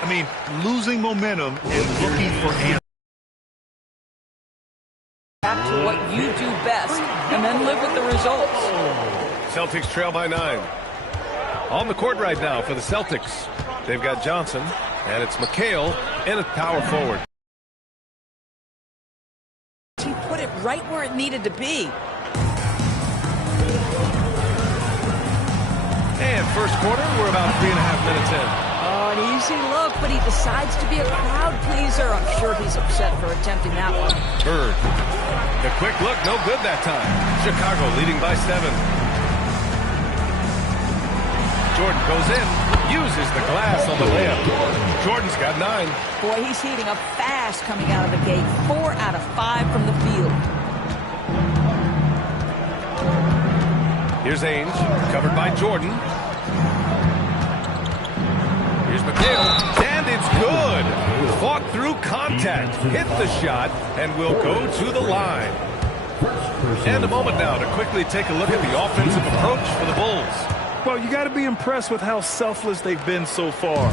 I mean, losing momentum and looking for answers. Back to what you do best, and then live with the results. Celtics trail by 9. On the court right now for the Celtics. They've got Johnson, and it's McHale in at power forward. He put it right where it needed to be. And first quarter, we're about 3.5 minutes in. Oh, an easy look, but he decides to be a crowd pleaser. I'm sure he's upset for attempting that one. Bird. The quick look, no good that time. Chicago leading by 7. Jordan goes in, uses the glass on the layup. Jordan's got 9. Boy, he's heating up fast coming out of the gate. 4 out of 5 from the field. Here's Ainge, covered by Jordan. Here's McHale, and it's good. Fought through contact, hit the shot, and will go to the line. And a moment now to quickly take a look at the offensive approach for the Bulls. Well, you got to be impressed with how selfless they've been so far.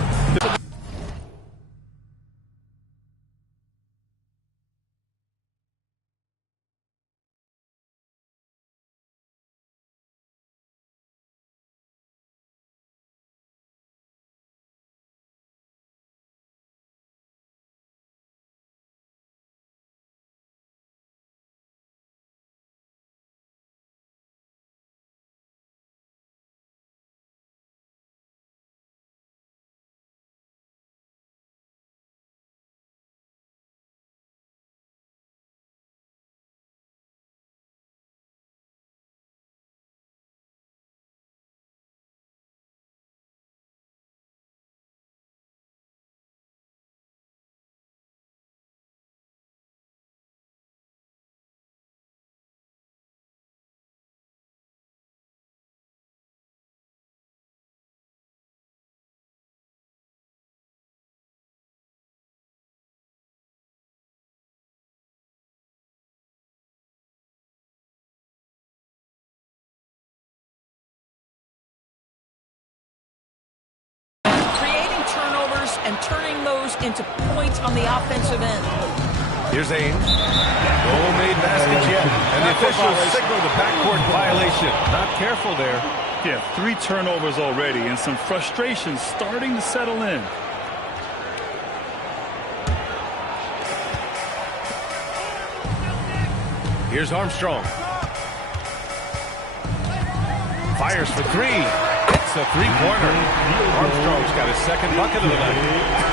And turning those into points on the offensive end. Here's Ainge. No made baskets yet. And the officials signal the backcourt violation. Not careful there. Yeah, 3 turnovers already and some frustration starting to settle in. Here's Armstrong. Fires for 3. It's a 3-pointer. Armstrong's got his second bucket of the night.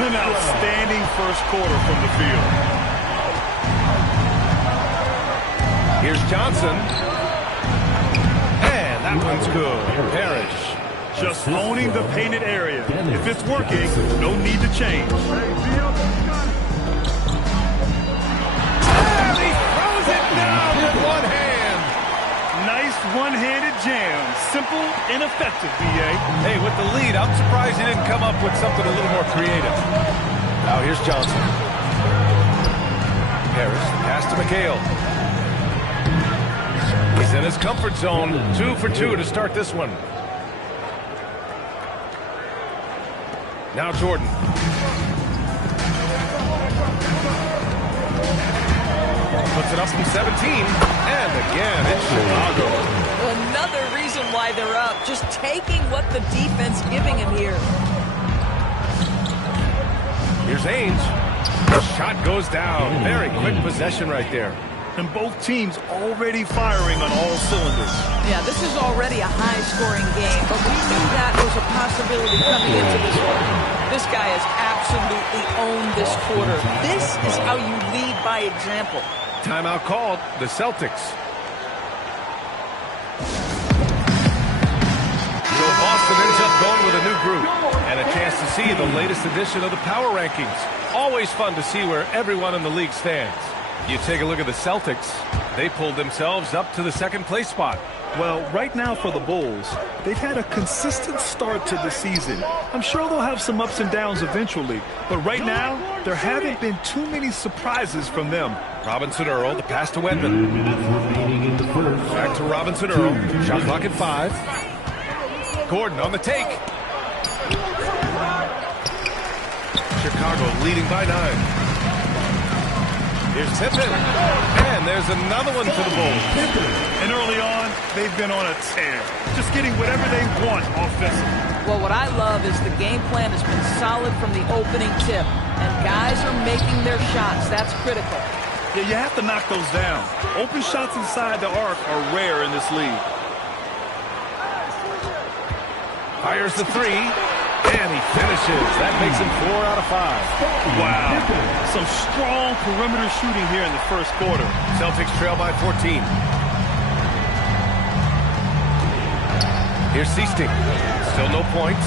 An outstanding first quarter from the field. Here's Johnson. And that one's good. Parrish. Just owning the painted area. If it's working, no need to change. And he throws it down with one hand. Nice one-handed jam. Simple and effective, B.A. Hey, with the lead, I'm surprised he didn't come up with something a little more creative. Now here's Johnson. Harris, pass to McHale. He's in his comfort zone. 2 for 2 to start this one. Now Jordan. Puts it up from 17. And again, it's Chicago. Another reason why they're up. Just taking what the defense giving him here. Here's Ainge. The shot goes down. Very quick possession right there. And both teams already firing on all cylinders. Yeah, this is already a high-scoring game, but we knew that was a possibility coming into this one. This guy has absolutely owned this quarter. This is how you lead by example. Timeout called. The Celtics. So Boston ends up going with a new group and a chance to see the latest edition of the power rankings. Always fun to see where everyone in the league stands. You take a look at the Celtics. They pulled themselves up to the second place spot. Well, right now for the Bulls, they've had a consistent start to the season. I'm sure they'll have some ups and downs eventually, but right now, there haven't been too many surprises from them. Robinson Earl, the pass to Wedman. Back to Robinson Earl. Shot clock at 5. Gordon on the take. Chicago leading by 9. Here's Pippen. And there's another one for the Bulls. And early on, they've been on a tear. Just getting whatever they want offensively. Well, what I love is the game plan has been solid from the opening tip. And guys are making their shots. That's critical. Yeah, you have to knock those down. Open shots inside the arc are rare in this league. Fires the 3. And he finishes. That makes him 4 out of 5. Wow. Some strong perimeter shooting here in the first quarter. Celtics trail by 14. Here's Seasting. Still no points.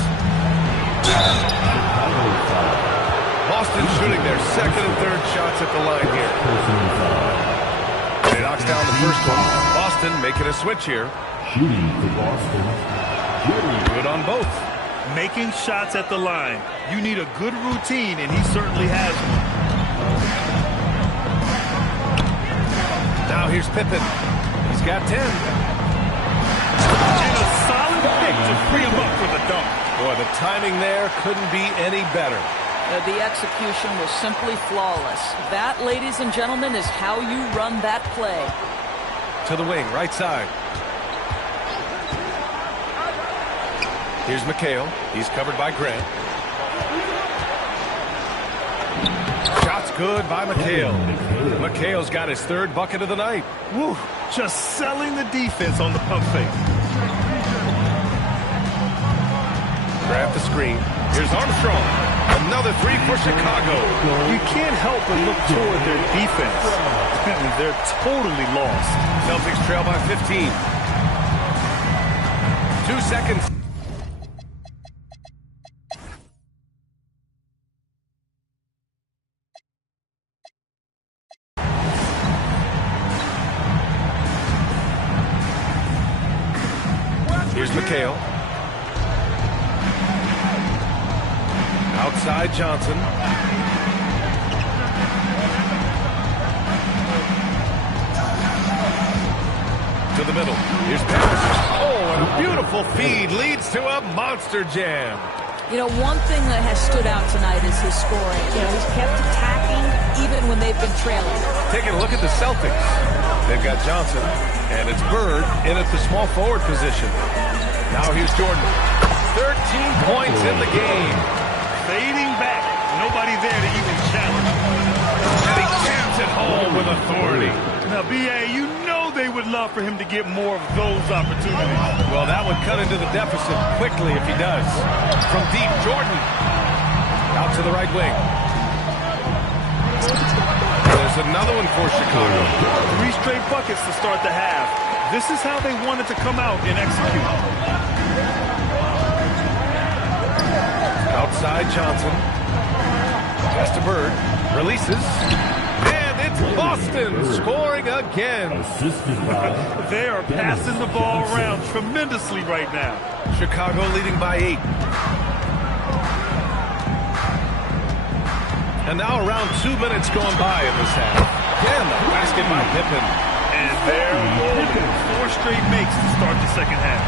Boston shooting their second and third shots at the line here. He knocks down the first one. Boston making a switch here. Shooting for Boston. Good on both. Making shots at the line. You need a good routine, and he certainly has one. Now here's Pippen. He's got 10. And a solid pick to free him up for the dunk. Boy, the timing there couldn't be any better. The execution was simply flawless. That, ladies and gentlemen, is how you run that play. To the wing, right side. Here's McHale. He's covered by Grant. Shot's good by McHale. McHale's got his third bucket of the night. Woo, just selling the defense on the pump fake. Grab the screen. Here's Armstrong. Another 3 for Chicago. You can't help but look toward their defense. They're totally lost. Celtics trail by 15. 2 seconds. Here's McHale. Outside Johnson. To the middle. Here's Paris. Oh, and a beautiful feed leads to a monster jam. You know, one thing that has stood out tonight is his scoring. You know, he's kept attacking even when they've been trailing. Taking a look at the Celtics. They've got Johnson, and it's Bird in at the small forward position. Now here's Jordan. 13 points in the game. Fading back. Nobody there to even challenge. And he jams it home with authority. Now, B.A., you know they would love for him to get more of those opportunities. Well, that would cut into the deficit quickly if he does. From deep, Jordan. Out to the right wing. There's another one for Chicago. 3 straight buckets to start the half. This is how they wanted to come out and execute. Outside Johnson. Pass to Bird. Releases. And it's Boston scoring again. They are passing the ball around tremendously right now. Chicago leading by 8. And now around 2 minutes going by in this half. Again, the basket by Pippen. And they're rolling. 4 straight makes to start the second half.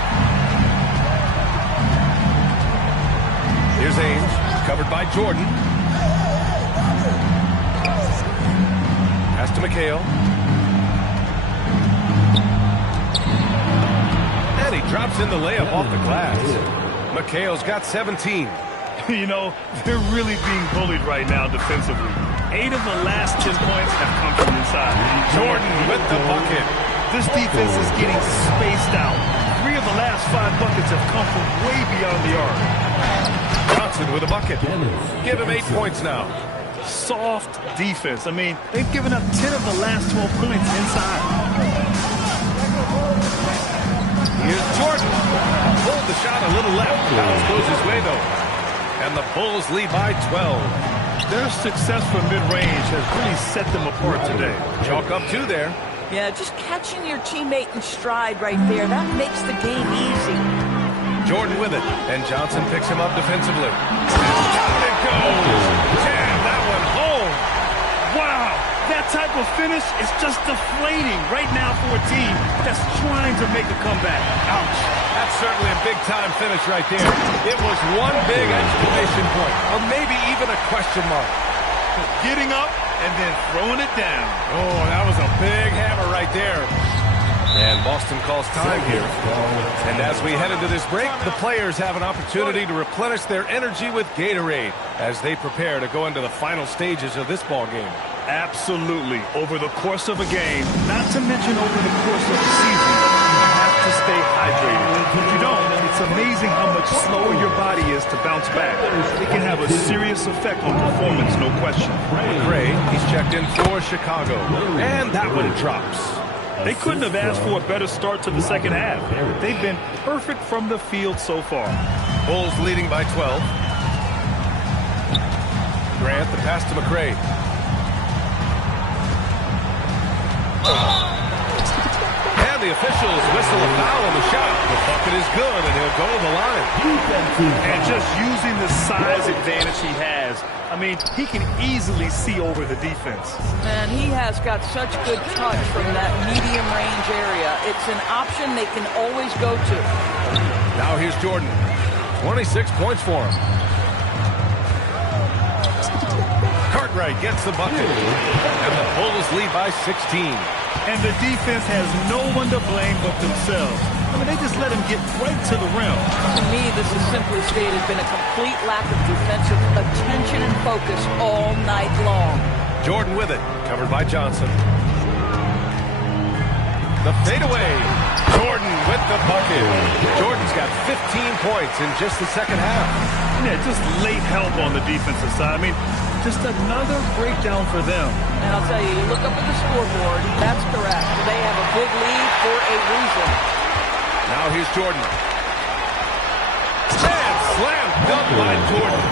Here's Ames, covered by Jordan. Pass to McHale. And he drops in the layup off the glass. McHale's got 17. You know, they're really being bullied right now defensively. 8 of the last 10 points have come from inside. Jordan with the bucket. This defense is getting spaced out. 3 of the last 5 buckets have come from way beyond the arc. Johnson with a bucket. Give him 8 points now. Soft defense. I mean, they've given up 10 of the last 12 points inside. Here's Jordan. Pulled the shot a little left. Bounce goes his way, though. And the Bulls lead by 12. Their success from mid-range has really set them apart today. Chalk up 2 there. Yeah, just catching your teammate in stride right there, that makes the game easy. Jordan with it, and Johnson picks him up defensively. And down it goes. Jam that one home. Wow, that type of finish finish is just deflating right now for a team that's trying to make a comeback. Ouch. That's certainly a big-time finish right there. It was one big exclamation point, or maybe even a question mark. Getting up and then throwing it down. Oh, that was a big hammer right there. And Boston calls time here. And as we head into this break, the players have an opportunity to replenish their energy with Gatorade as they prepare to go into the final stages of this ball game. Absolutely. Over the course of a game, not to mention over the course of the season, you have to stay hydrated. If you don't, it's amazing how much slower your body is to bounce back. It can have a serious effect on performance, no question. McRae, he's checked in for Chicago. And that one drops. They couldn't have asked for a better start to the second half. They've been perfect from the field so far. Bulls leading by 12. Grant, the pass to McRae. And the officials whistle a foul on the shot. The bucket is good, and he'll go to the line. And just using the size advantage he has, I mean, he can easily see over the defense. Man, he has got such good touch from that medium range area. It's an option they can always go to. Now here's Jordan. 26 points for him. Cartwright gets the bucket. And the Bulls lead by 16. And the defense has no one to blame but themselves. I mean, they just let him get right to the rim. To me, this has simply stated been a complete lack of defensive attention and focus all night long. Jordan with it, covered by Johnson. The fadeaway. Jordan with the bucket. Jordan's got 15 points in just the second half. Yeah, just late help on the defensive side. I mean, just another breakdown for them. And I'll tell you, you look up at the scoreboard, that's correct. They have a big lead for a reason. Now here's Jordan. And slam dunk by Jordan.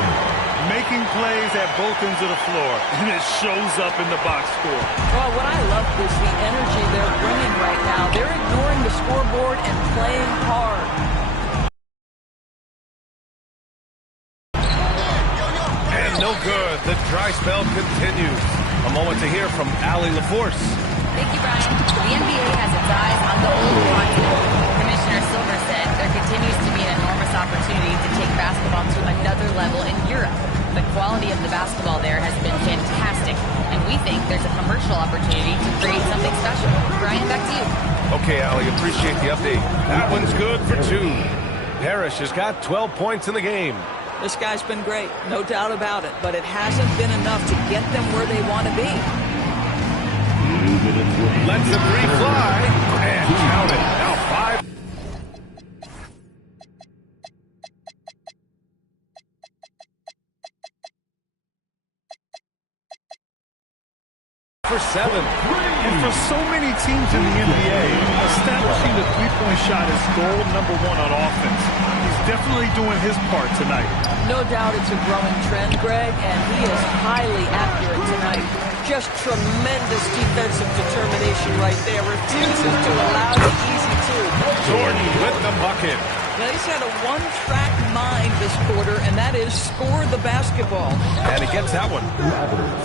Making plays at both ends of the floor, and it shows up in the box score. Well, what I love is the energy they're bringing right now. They're ignoring the scoreboard and playing hard. And no good. The dry spell continues. A moment to hear from Allie LaForce. Thank you, Brian. The NBA has its eyes on the old continent. Commissioner Silver said there continues to be an enormous opportunity to take basketball to another level in Europe. The quality of the basketball there has been fantastic, and we think there's a commercial opportunity to create something special. Brian, back to you. Okay, Allie, appreciate the update. That one's good for 2. Parrish has got 12 points in the game. This guy's been great, no doubt about it, but it hasn't been enough to get them where they want to be. Lets the 3 fly, and count it. Now 5. For 7. And for so many teams in the NBA, establishing the three-point shot is goal number 1 on offense. He's definitely doing his part tonight. No doubt it's a growing trend, Greg, and he is highly accurate tonight. Just tremendous defensive determination right there. Refuses to allow the easy 2. Jordan with the bucket. Now, he's had a one-track mind this quarter, and that is score the basketball. And he gets that one.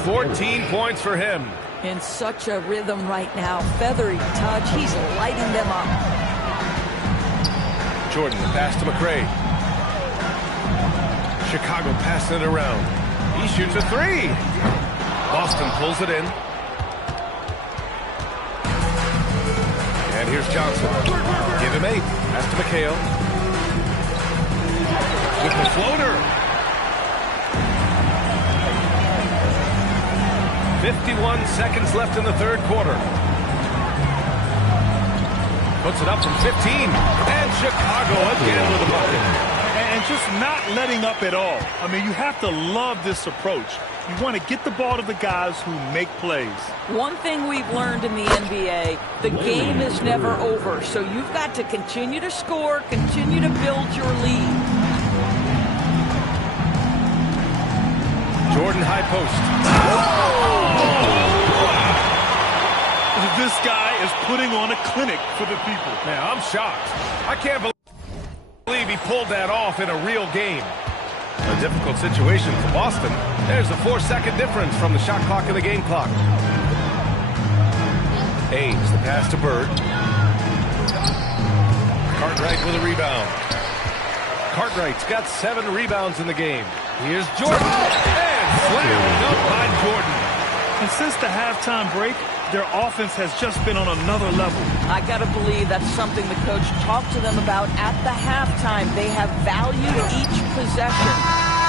14 points for him. In such a rhythm right now. Feathery touch. He's lighting them up. Jordan, the pass to McRae. Chicago passing it around. He shoots a 3. Boston pulls it in. And here's Johnson. Give him 8. Pass to McHale. With the floater. 51 seconds left in the third quarter. Puts it up from 15. And Chicago again with a bucket. And just not letting up at all. I mean, you have to love this approach. You want to get the ball to the guys who make plays. One thing we've learned in the NBA, the game is never over. So you've got to continue to score, continue to build your lead. Jordan high post. This guy is putting on a clinic for the people. Man, I'm shocked. I can't believe he pulled that off in a real game. A difficult situation for Boston. There's a 4-second difference from the shot clock and the game clock. Ames, the pass to Bird. Cartwright with a rebound. Cartwright's got 7 rebounds in the game. Here's Jordan. And slammed up by Jordan. And since the halftime break, their offense has just been on another level. I got to believe that's something the coach talked to them about at the halftime. They have valued each possession.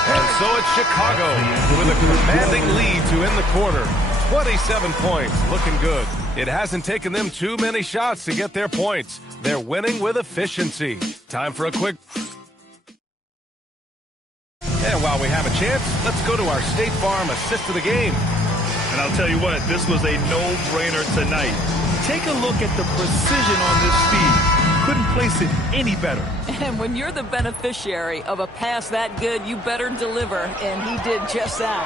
And so it's Chicago with a commanding lead to end the quarter. 27 points, looking good. It hasn't taken them too many shots to get their points. They're winning with efficiency. Time for a quick... And while we have a chance, let's go to our State Farm assist of the game. And I'll tell you what, this was a no-brainer tonight. Take a look at the precision on this feed. Couldn't place it any better. And when you're the beneficiary of a pass that good, you better deliver, and he did just that.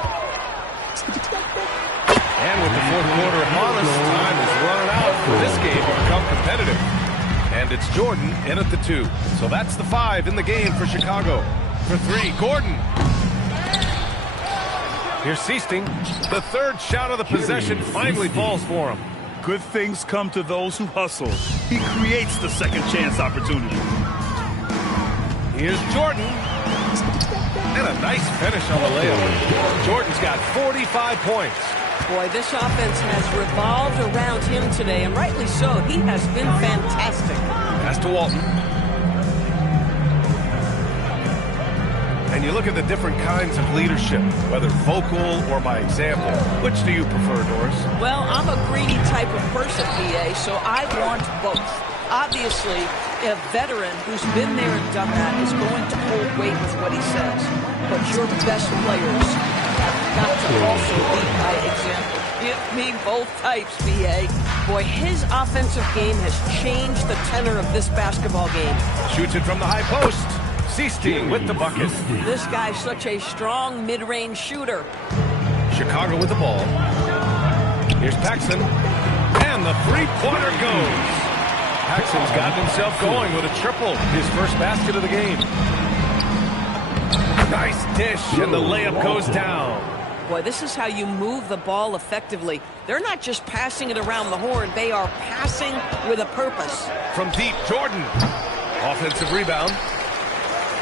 And with the fourth quarter upon us, time is running out for this game to become competitive. And it's Jordan in at the 2. So that's the 5 in the game for Chicago. For 3, Gordon. Here's Seasting. The third shot of the possession finally falls for him. Good things come to those who hustle. He creates the second chance opportunity. Here's Jordan. And a nice finish on the layup. Jordan's got 45 points. Boy, this offense has revolved around him today, and rightly so. He has been fantastic. Pass to Walton. And you look at the different kinds of leadership, whether vocal or by example. Which do you prefer, Doris? Well, I'm a greedy type of person, PA, so I want both. Obviously, a veteran who's been there and done that is going to hold weight with what he says. But your best players have got to also lead by example. Give me both types, PA. Boy, his offensive game has changed the tenor of this basketball game. Shoots it from the high post. Seasting with the bucket. This guy's such a strong mid-range shooter. Chicago with the ball. Here's Paxson. And the three-pointer goes. Paxson's gotten himself going with a triple. His first basket of the game. Nice dish, and the layup goes down. Boy, this is how you move the ball effectively. They're not just passing it around the horn. They are passing with a purpose. From deep, Jordan. Offensive rebound.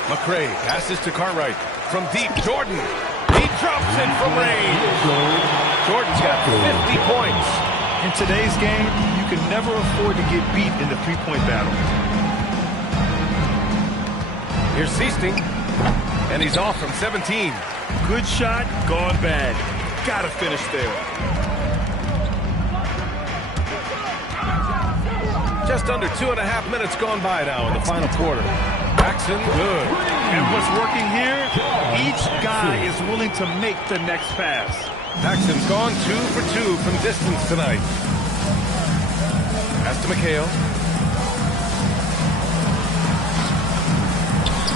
McCray passes to Cartwright. From deep, Jordan. He drops it from range. Jordan's got 50 points. In today's game, you can never afford to get beat in the three-point battle. Here's Seasting. And he's off from 17. Good shot, gone bad. Gotta finish there. Just under 2.5 minutes gone by now in the final quarter. Paxson, good. And what's working here? Each guy is willing to make the next pass. Paxson's gone 2 for 2 from distance tonight. Pass to McHale.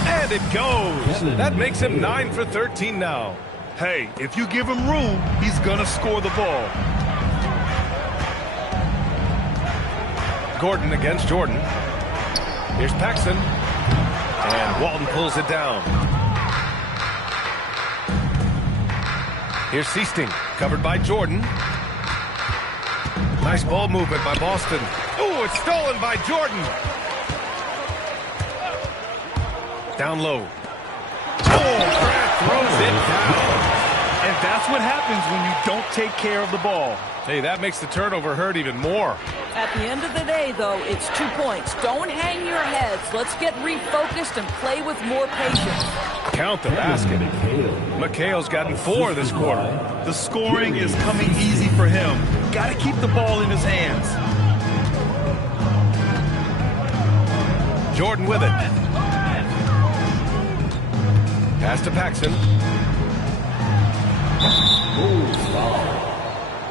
And it goes. That makes him 9 for 13 now. Hey, if you give him room, he's gonna score the ball. Gordon against Jordan. Here's Paxson. And Walton pulls it down. Here's Seasting, covered by Jordan. Nice ball movement by Boston. Ooh, it's stolen by Jordan. Down low. Oh, Grant throws it down. And that's what happens when you don't take care of the ball. Hey, that makes the turnover hurt even more. At the end of the day, though, it's 2 points. Don't hang your heads. Let's get refocused and play with more patience. Count the basket. McHale's gotten 4 this quarter. The scoring is coming easy for him. Got to keep the ball in his hands. Jordan with it. Pass to Paxson.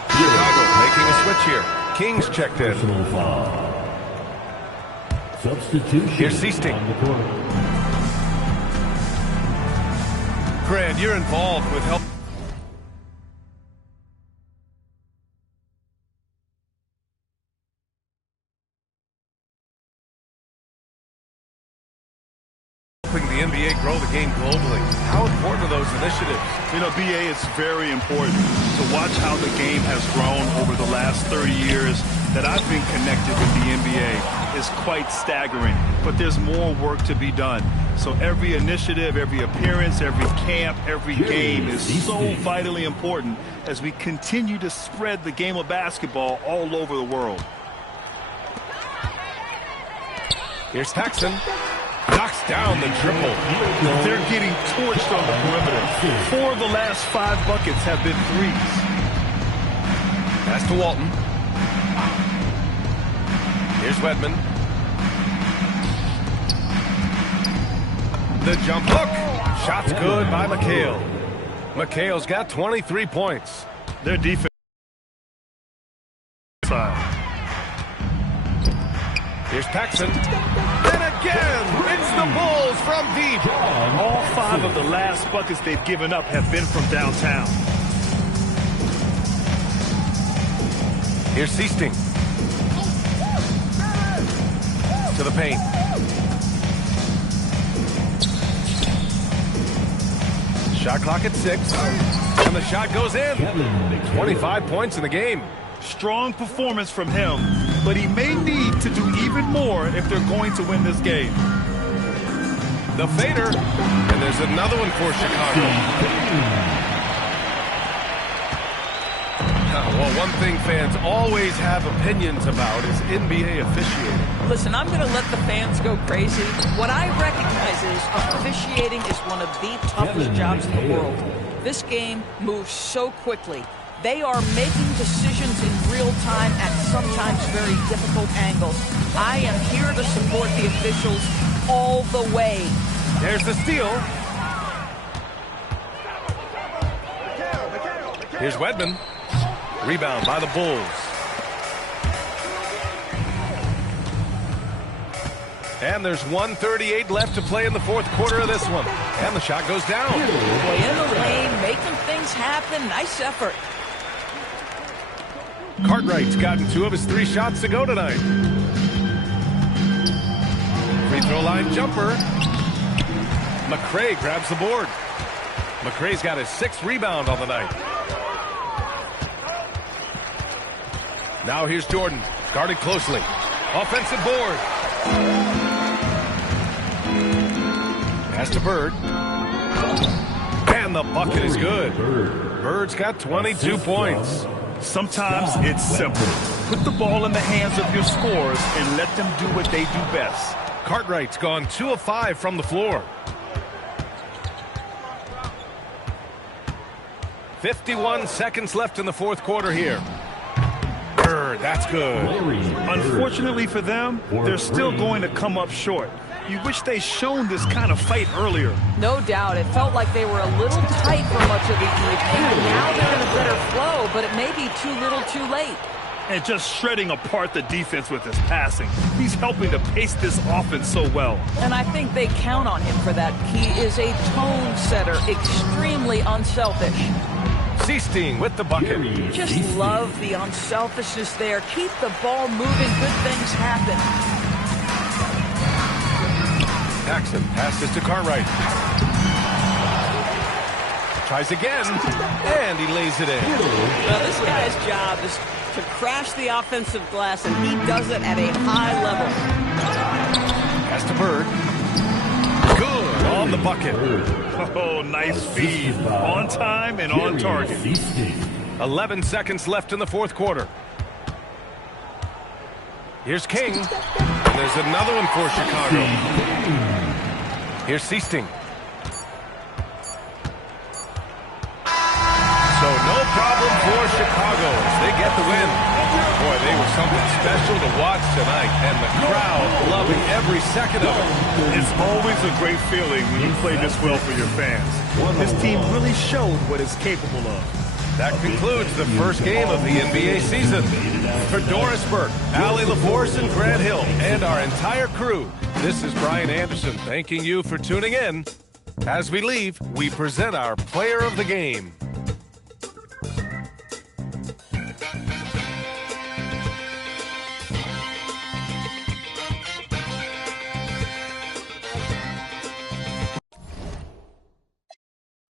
Chicago making a switch here. Kings checked in. Substitution. Here's Seasting. Grant, you're involved with help. Helping the NBA grow the game globally. How important are those initiatives? You know, BA, it's very important to watch how the game has grown over the last 30 years. that I've been connected with the NBA is quite staggering, but there's more work to be done. So every initiative, every appearance, every camp, every game is so vitally important as we continue to spread the game of basketball all over the world. Here's Paxson. Knocks down the triple. They're getting torched on the perimeter. 4 of the last 5 buckets have been threes. Pass to Walton. Here's Wedman. The jump hook. Shot's good by McHale. McHale's got 23 points. Their defense. Here's Paxson. And again, it's the Bulls from deep. All 5 of the last buckets they've given up have been from downtown. Here's Seasting. To the paint. Shot clock at 6. And the shot goes in. 25 points in the game. Strong performance from him, but he may need to do even more if they're going to win this game. The fader. And there's another one for Chicago. Well, one thing fans always have opinions about is NBA officiating. Listen, I'm going to let the fans go crazy. What I recognize is officiating is one of the toughest jobs in the world. This game moves so quickly. They are making decisions in real time at sometimes very difficult angles. I am here to support the officials all the way. There's the steal. Here's Wedman. Rebound by the Bulls. And there's 1:38 left to play in the 4th quarter of this one. And the shot goes down. Boy, in the lane, making things happen. Nice effort. Cartwright's gotten 2 of his 3 shots to go tonight. Free throw line jumper. McRae grabs the board. McRae's got his 6th rebound on the night. Now here's Jordan, guarded closely. Offensive board. Pass to Bird. And the bucket is good. Bird's got 22 points. Sometimes it's simple. Put the ball in the hands of your scorers and let them do what they do best. Cartwright's gone 2 of 5 from the floor. 51 seconds left in the 4th quarter here. Bird, that's good. Unfortunately for them, they're still going to come up short. You wish they'd shown this kind of fight earlier. No doubt. It felt like they were a little tight for much of the evening. Now they're in a better flow, but it may be too little too late. And just shredding apart the defense with his passing. He's helping to pace this offense so well. And I think they count on him for that. He is a tone setter, extremely unselfish. Seasting with the bucket. Just love the unselfishness there. Keep the ball moving. Good things happen. Paxson passes to Cartwright. Tries again, and he lays it in. Well, this guy's job is to crash the offensive glass, and he does it at a high level. Pass to Bird. Good on the bucket. Oh, nice feed. On time and on target. 11 seconds left in the 4th quarter. Here's King. And there's another one for Chicago. Here's Seasting. So no problem for Chicago as they get the win. Boy, they were something special to watch tonight, and the crowd loving every second of it. It's always a great feeling when you play this well for your fans. This team really showed what it's capable of. That concludes the first game of the NBA season. For Doris Burke, Allie LaForce, and Grant Hill, and our entire crew, this is Brian Anderson thanking you for tuning in. As we leave, we present our player of the game.